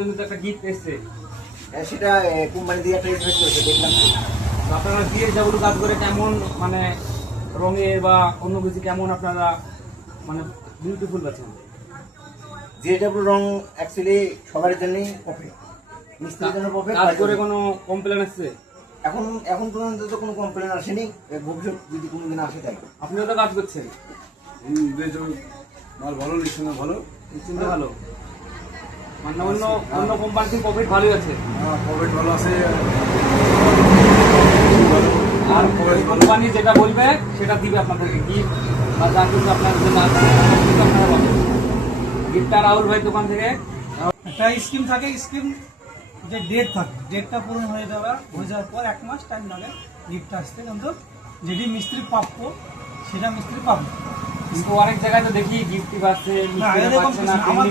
একটা গিফট এসেছে, সেটা কোম্পানি দিয়ে একটা ইনভেস্ট করেছে দেখলাম। আপনারা দিয়ে যেগুলো কাজ করে কেমন মানে রঙে বা অন্য কিছু কেমন আপনারা মানে বিউটিফুল পাচ্ছেন? জিএডব্লিউ রং অ্যাকচুয়ালি সবার জন্যই পারফেক্ট, মিস্ত্রির জন্য পারফেক্ট। কাজ করে কোনো কমপ্লেন আসছে? এখন পর্যন্ত তো কোনো কমপ্লেন আসেনি, ভবিষ্যৎ যদি কোনোদিন আসে তাই। আপনিও তো কাজ করছেন, মাল ভালো, নিশ্চয় ভালো, নিশ্চিন্ত ভালো। মানে অন্য কোম্পানির প্রফিট ভালোই আছে, প্রফিট ভালো আছে। আর কোম্পানি যেটা বলবে সেটা দিবে আপনাদেরকে, গিফট বা যা কিছু আপনাদের জন্য আছে আপনারা পাবেন। গিফটটা রাহুল ভাই দোকান থেকে একটা স্কিম থাকে, স্কিম যে ডেট থাকে, ডেটটা পূরণ হয়ে যাওয়ার পর 1 মাস টাইম লাগে গিফটটা আসতে, কিন্তু যেটি মিস্ত্রি প্রাপ্য সেটা মিস্ত্রি পাবে। কিন্তু অনেক জায়গায় তো দেখি গিফটই পাচ্ছে, আমার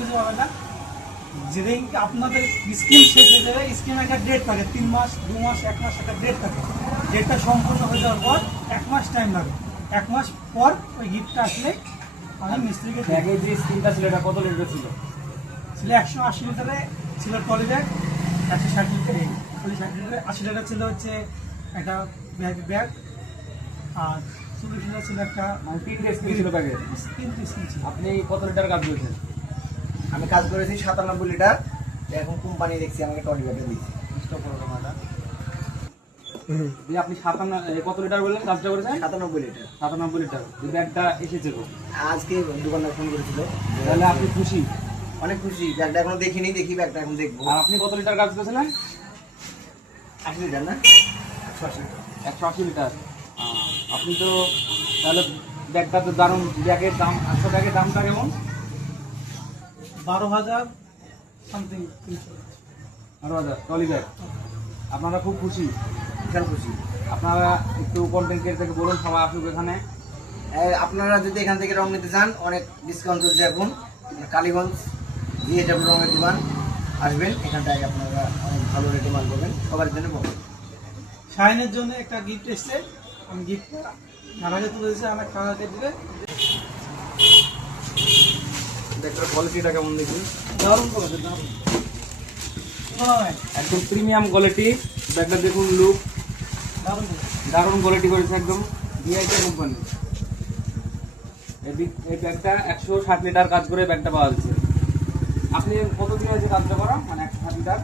কিছু হবে না। যেদিন আপনাদের স্কিম শেষ হয়ে যাবে, স্কিমে একটা ডেট থাকে, 3 মাস, 2 মাস, 1 মাস একটা ডেট থাকে। ডেটটা সম্পূর্ণ হয়ে যাওয়ার পর 1 মাস টাইম লাগে। 1 মাস পর ওই গিফটটা আসলে আমি মিস্ত্রিকে ব্যাগের যে স্কিমটা ছিল এটা কত লিটার ছিল? 180 লিটারে ছিল ট্রলি ব্যাগ, 160 লিটার 60 লিটারে 80 লিটার ছিল হচ্ছে একটা ব্যাগ, আর 40 লিটার ছিল একটা মানে 3টে স্কিম ছিল ব্যাগের। 3টে স্কিম ছিল। আপনি কত লিটার কাজ করেছেন? আমি কাজ করেছি 97 লিটার। এখন কোম্পানি দেখছি আমাকে টলি ব্যাগে দিয়েছে। দিয়ে আপনি কত লিটার বললেন কাজটা করেছেন? 97 লিটার। 97 লিটার। এই ব্যাগটা এসেছে তো, আজকে দোকানদার ফোন করেছিল, তাহলে আপনি খুশি? অনেক খুশি। ব্যাগটা এখনো দেখিনি, দেখি ব্যাগটা এখন দেখবো। আর আপনি কত লিটার কাজ করেছিলেন? 80 লিটার না, 180 লিটার। 180 লিটার। আপনি তো তাহলে ব্যাগটা তো দারুণ। ব্যাগের দাম 100 ব্যাগের দামটা কেমন? 12,000 সামথিং। 12,000 trolley bag. আপনারা খুব খুশি? বিশাল খুশি। আপনারা একটু কন্টেন্ট ক্রিয়েটর থেকে বলুন সবাই আসুক এখানে। আপনারা যদি এখান থেকে রং নিতে চান, অনেক ডিসকাউন্ট চলছে এখন। কালীগঞ্জ জিএডব্লিউ রঙের দোকান আসবেন, এখানটায় আপনারা অনেক ভালো রেটে মাল পাবেন, সবার জন্য পাবেন। শাইনের জন্য একটা গিফট এসছে, আমি গিফটটা কানাকে তুলে দিয়েছি, আমার কানাকে দিলে ব্যাগটার কোয়ালিটিটা কেমন দেখুন? দারুণ করেছে, দারুণ। একদম প্রিমিয়াম কোয়ালিটি ব্যাগটা দেখুন, লুক দারুণ করেছে। দারুণ কোয়ালিটি করেছে, একদম ভিআইপি কোম্পানি। এই ব্যাগটা 160 লিটার কাজ করে ব্যাগটা পাওয়া যাচ্ছে। আপনি কতদিন হয়েছে কাজটা করা, মানে 160 লিটার?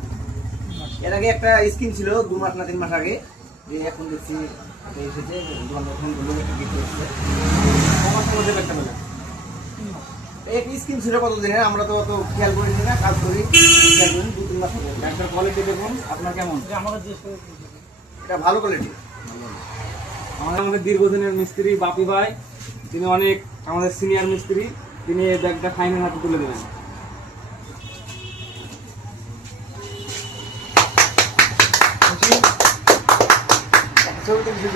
এর আগে একটা স্কিম ছিল 2 মাস না 3 মাস আগে, যে এখন দেখছি এটা এসেছে, দোকানদার ফোন করলো, একটা গিফট এসেছে। কমাসের মধ্যে ব্যাগটা পেলেন? এই স্কিম ছিল কতদিনের, আমরা তো অত খেয়াল করিনি না, কাজ করি, খেয়াল করি 2-3 মাস হবে। ব্যাগটার কোয়ালিটি দেখুন আপনার কেমন? যে আমাদের দেশ এটা ভালো কোয়ালিটি। আমাদের দীর্ঘদিনের মিস্ত্রি বাপি ভাই, তিনি অনেক আমাদের সিনিয়র মিস্ত্রি, তিনি এই ব্যাগটা ফাইনের হাতে তুলে দেবেন। ছবিটা কিছু